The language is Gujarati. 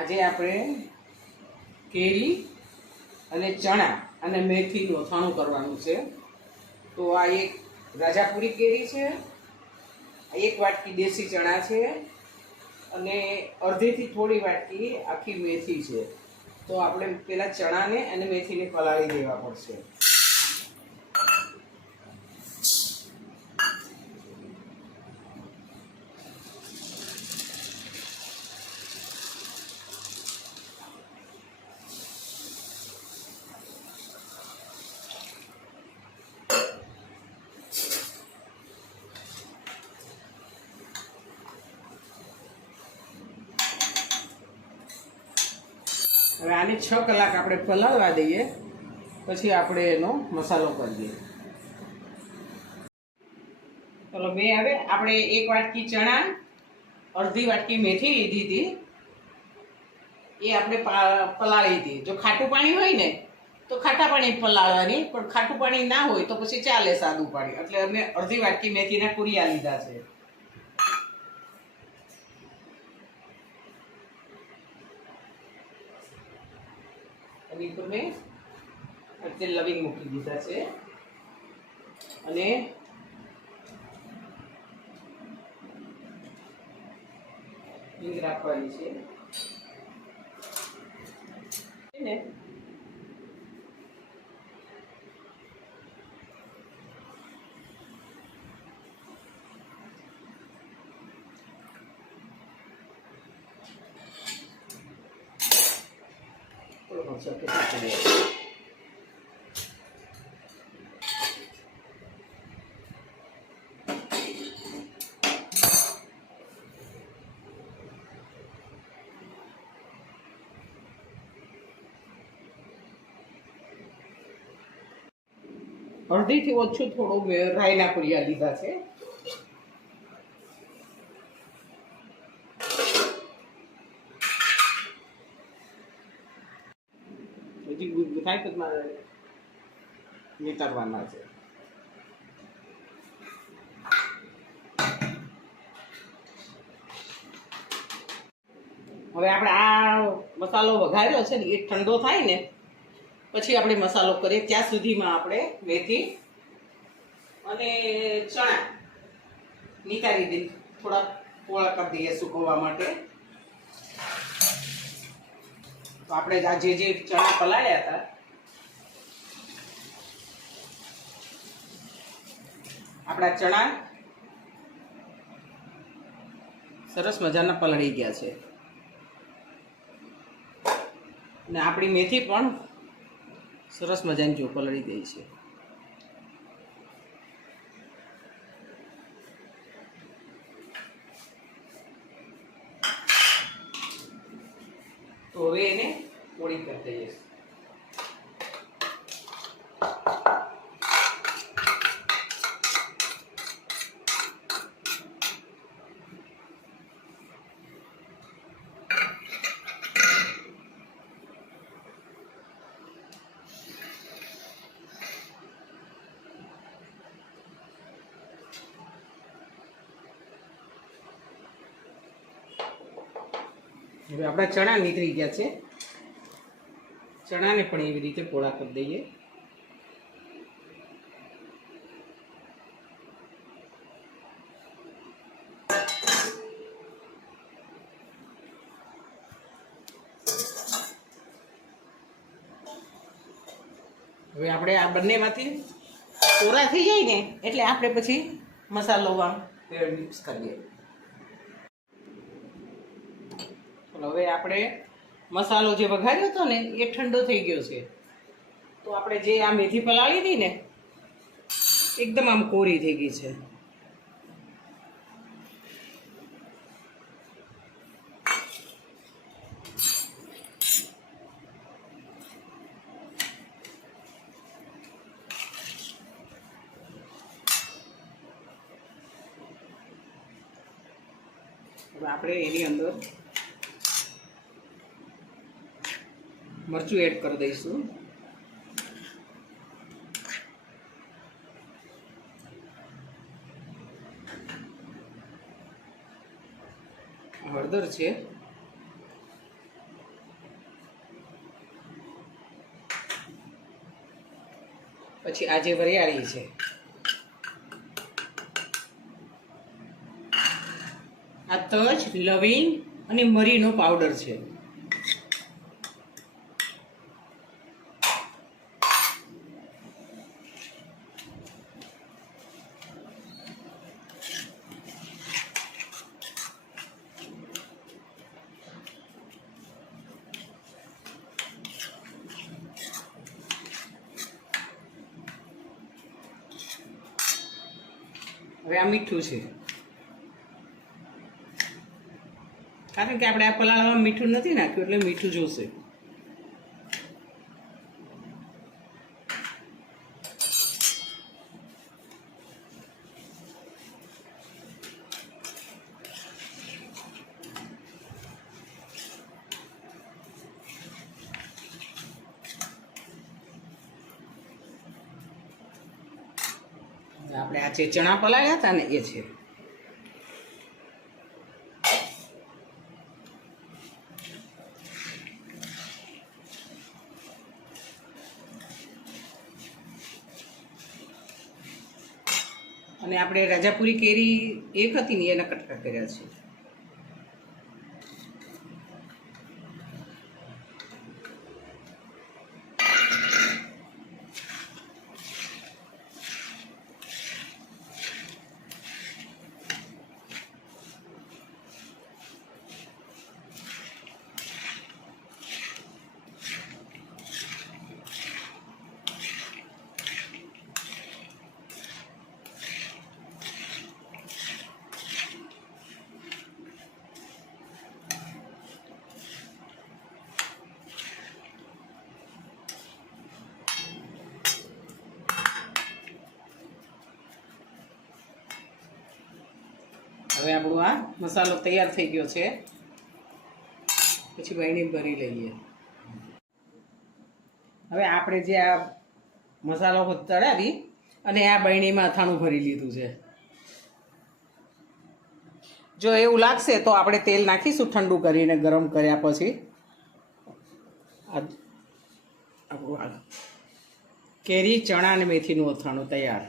આજે આપણે કેરી અને ચણા અને મેથીનું અથાણું કરવાનું છે. તો આ એક રાજાપુરી કેરી છે, એક વાટકી દેશી ચણા છે અને અડધીથી થોડી વાટકી આખી મેથી છે. તો આપણે પહેલાં ચણાને અને મેથીને પલાળી દેવા પડશે. હવે આને 6 કલાક આપણે પલાળવા દઈએ, પછી આપણે એનો મસાલો કરીએ. ચલો બે, હવે આપણે એક વાટકી ચણા, અડધી વાટકી મેથી લીધી હતી, એ આપણે પલાળી હતી. જો ખાટું પાણી હોય ને તો ખાટા પાણી પલાળવાની, પણ ખાટું પાણી ના હોય તો પછી ચાલે સાદું પાણી. એટલે અમે અડધી વાટકી મેથીના કુરિયા લીધા છે. અને તો મેં અત્યારે લવિંગ મૂકી દીધા છે અને હિંગ રાખવાની છે ને. અડધીથી ઓછું થોડું રાયના કુરિયા લીધા છે. હજી થાય તો મારે નીતરવાના છે. હવે આપણે આ મસાલો વઘાર્યો છે ને એ ઠંડો થાય ને પછી આપણે મસાલો કરીએ. ત્યાં સુધીમાં આપણે મેથી અને ચણા નીકાળી દઈએ, થોડા પોળા કરી દઈએ સૂકવવા માટે. તો આપણે આ જે ચણા પલાળ્યા હતા આપણા ચણા સરસ મજાના પલળી ગયા છે અને આપણી મેથી પણ સરસ મજાની જો પલળી ગઈ છે. તો હવે એને પોળી કરી દઈએ. હવે આપણા ચણા નીકળી ગયા છે. ચણાને પણ એવી રીતે પોળા કરી દઈએ. હવે આપણે આ બંનેમાંથી કોરા થઈ જાય ને એટલે આપણે પછી મસાલો મિક્સ કરીએ. હવે આપણે મસાલો જે વઘાર્યો હતો ને એ ઠંડો થઈ ગયો છે. તો આપણે જે આ મેથી પલાળી હતી ને એકદમ આમ કોરી થઈ ગઈ છે. હવે આપણે એની અંદર મરચું એડ કરી દઈશું. હળદર છે, પછી આ જે વરિયાળી છે, આ તજ, લવિંગ અને મરીનો પાવડર છે. હવે આ મીઠું છે, કારણ કે આપણે આ પલાળામાં મીઠું નથી નાખ્યું એટલે મીઠું જોશે. આપણે આ જે ચણા પલાળ્યા હતા ને એ છે. અને આપણે રાજાપુરી કેરી એક હતી ને એના કટકા કર્યા છે. હવે આપણો આ મસાલો તૈયાર થઈ ગયો છે. પછી બરણી ભરી લઈએ. હવે આપણે જે આ મસાલો તળાવી અને આ બરણીમાં અથાણું ભરી લીધું છે. જો એવું લાગશે તો આપણે તેલ નાખીશું ઠંડુ કરીને, ગરમ કર્યા પછી. આપણું કેરી, ચણા અને મેથીનું અથાણું તૈયાર.